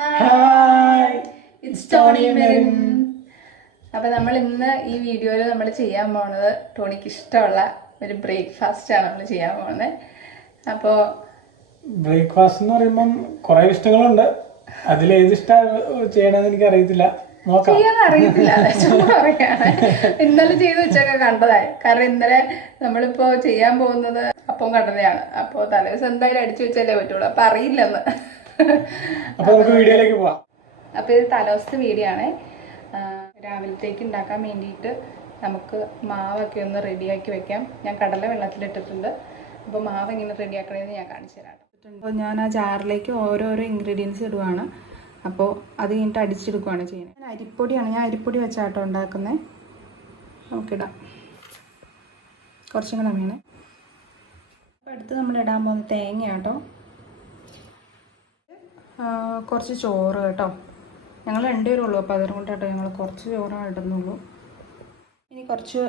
Hi it's Tony Merin. അപ്പോൾ നമ്മൾ ഇന്ന് ഈ വീഡിയോയിൽ നമ്മൾ ചെയ്യാൻ പോകുന്നത് ടോണിക്ക് ഇഷ്ടമുള്ള ഒരു ബ്രേക്ക്ഫാസ്റ്റ് ആണ് നമ്മൾ ചെയ്യാൻ പോകുന്നത്. അപ്പോൾ ബ്രേക്ക്ഫാസ്റ്റ് എന്ന് പറയുമ്പം കുറെ ഇഷ്ടങ്ങളുണ്ട്. അതിലേത് ഇഷ്ടം ചെയ്യണമെന്ന് എനിക്ക് അറിയത്തില്ല, ചെയ്യാൻ അറിയത്തില്ല. പറയാണ് ഇന്നലെ ചെയ്ത് വെച്ചൊക്കെ കണ്ടതായി. കാരണം ഇന്നലെ നമ്മളിപ്പോ ചെയ്യാൻ പോകുന്നത് അപ്പം കടലയാണ്. അപ്പോൾ തലേദിവസം എന്തായാലും അടിച്ചു വെച്ചാലേ പറ്റുള്ളൂ. അപ്പൊ അറിയില്ലെന്ന്. അപ്പൊ നമുക്ക് വീഡിയോയിലേക്ക് പോവാം. അപ്പൊ ഇത് തലേദിവസത്തെ വീഡിയോ ആണ്. രാവിലത്തേക്ക് ഉണ്ടാക്കാൻ വേണ്ടിയിട്ട് നമുക്ക് മാവൊക്കെ ഒന്ന് റെഡിയാക്കി വെക്കാം. ഞാൻ കടല വെള്ളത്തിലിട്ടിട്ടുണ്ട്. അപ്പോൾ മാവ് എങ്ങനെ റെഡിയാക്കണമെന്ന് ഞാൻ കാണിച്ചു തരാം. അപ്പോൾ ഞാൻ ആ ജാറിലേക്ക് ഓരോരോ ഇൻഗ്രീഡിയൻസ് ഇടുവാണ്. അപ്പോൾ അത് കഴിഞ്ഞിട്ട് അടിച്ചെടുക്കുകയാണ് ചെയ്യുന്നത്. ഞാൻ അരിപ്പൊടിയാണ്, ഞാൻ അരിപ്പൊടി വെച്ചാട്ടോ ഉണ്ടാക്കുന്നത്. നമുക്കിടാം, കുറച്ചും കൂടെ വേണേ. അപ്പോൾ അടുത്ത് നമ്മൾ ഇടാൻ പോകുന്ന തേങ്ങയാട്ടോ, കുറച്ച് ചോറ് കേട്ടോ. ഞങ്ങൾ രണ്ടുപേരും ഉള്ളൂ, അപ്പോൾ അതുകൊണ്ട് കേട്ടോ ഞങ്ങൾ കുറച്ച് ചോറാണ് ഇടുന്നുള്ളൂ. ഇനി കുറച്ച്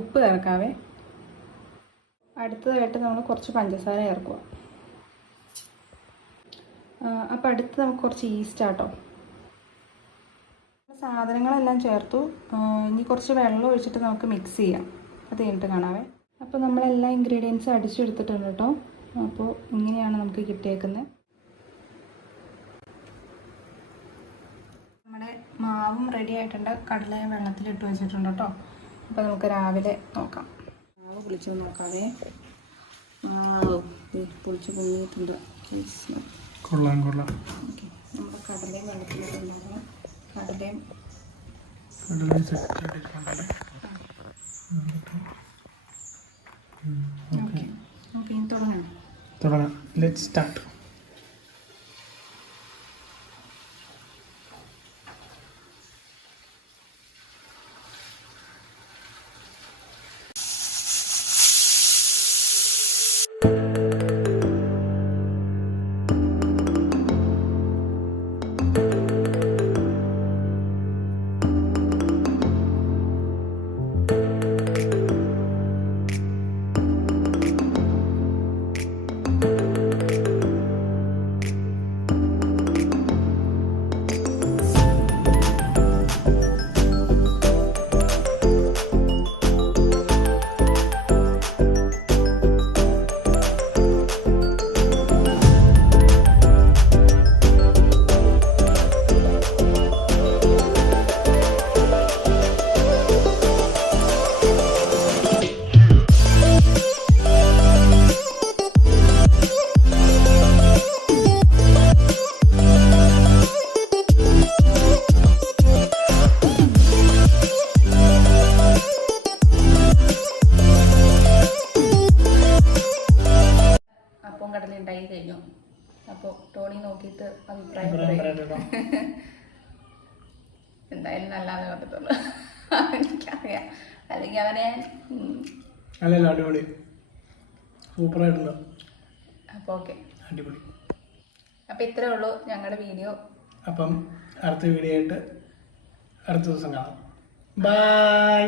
ഉപ്പ് ചേർക്കാവേ. അടുത്തതായിട്ട് നമ്മൾ കുറച്ച് പഞ്ചസാര ചേർക്കുക. അപ്പോൾ അടുത്ത് നമുക്ക് കുറച്ച് ഈസ്റ്റ് ആട്ടോ. സാധനങ്ങളെല്ലാം ചേർത്തു. ഇനി കുറച്ച് വെള്ളം ഒഴിച്ചിട്ട് നമുക്ക് മിക്സ് ചെയ്യാം. അത് കഴിഞ്ഞിട്ട് കാണാവേ. അപ്പോൾ നമ്മളെല്ലാ ഇൻഗ്രീഡിയൻസും അടിച്ചെടുത്തിട്ടുണ്ട് കേട്ടോ. അപ്പോൾ ഇങ്ങനെയാണ് നമുക്ക് കിട്ടിയേക്കുന്നത്. നമ്മുടെ മാവും റെഡി ആയിട്ടുണ്ട്. കടല വെള്ളത്തിലിട്ട് വെച്ചിട്ടുണ്ട് കേട്ടോ. അപ്പോൾ നമുക്ക് രാവിലെ നോക്കാം. മാവ് പൊളിച്ച് നോക്കാവേ. മാവ് പൊളിച്ച് പൊങ്ങിയിട്ടുണ്ട്. കൊള്ളാം കൊള്ളാം. ഓക്കെ, നമ്മുടെ കടലയും വെള്ളത്തിലിട്ടുണ്ടാകും. കടലയും ഓക്കെ, തുടങ്ങാം. Let's start. കടല ഉണ്ടായി കഴിഞ്ഞു. അപ്പോൾ ടോണി നോക്കിയിട്ട് അഭിപ്രായം എന്തായാലും നല്ലതാന്ന് പറഞ്ഞിട്ടുള്ളൂ. എനിക്കറിയാം, അല്ലെങ്കിൽ അവനെ അല്ലല്ല അടിപൊളി, സൂപ്പറായിട്ടുണ്ട്. അപ്പോൾ ഓക്കെ, അടിപൊളി. അപ്പോൾ ഇത്രേ ഉള്ളൂ ഞങ്ങളുടെ വീഡിയോ. അപ്പം അടുത്ത വീഡിയോ ആയിട്ട് അടുത്ത ദിവസം കാണാം. ബൈ.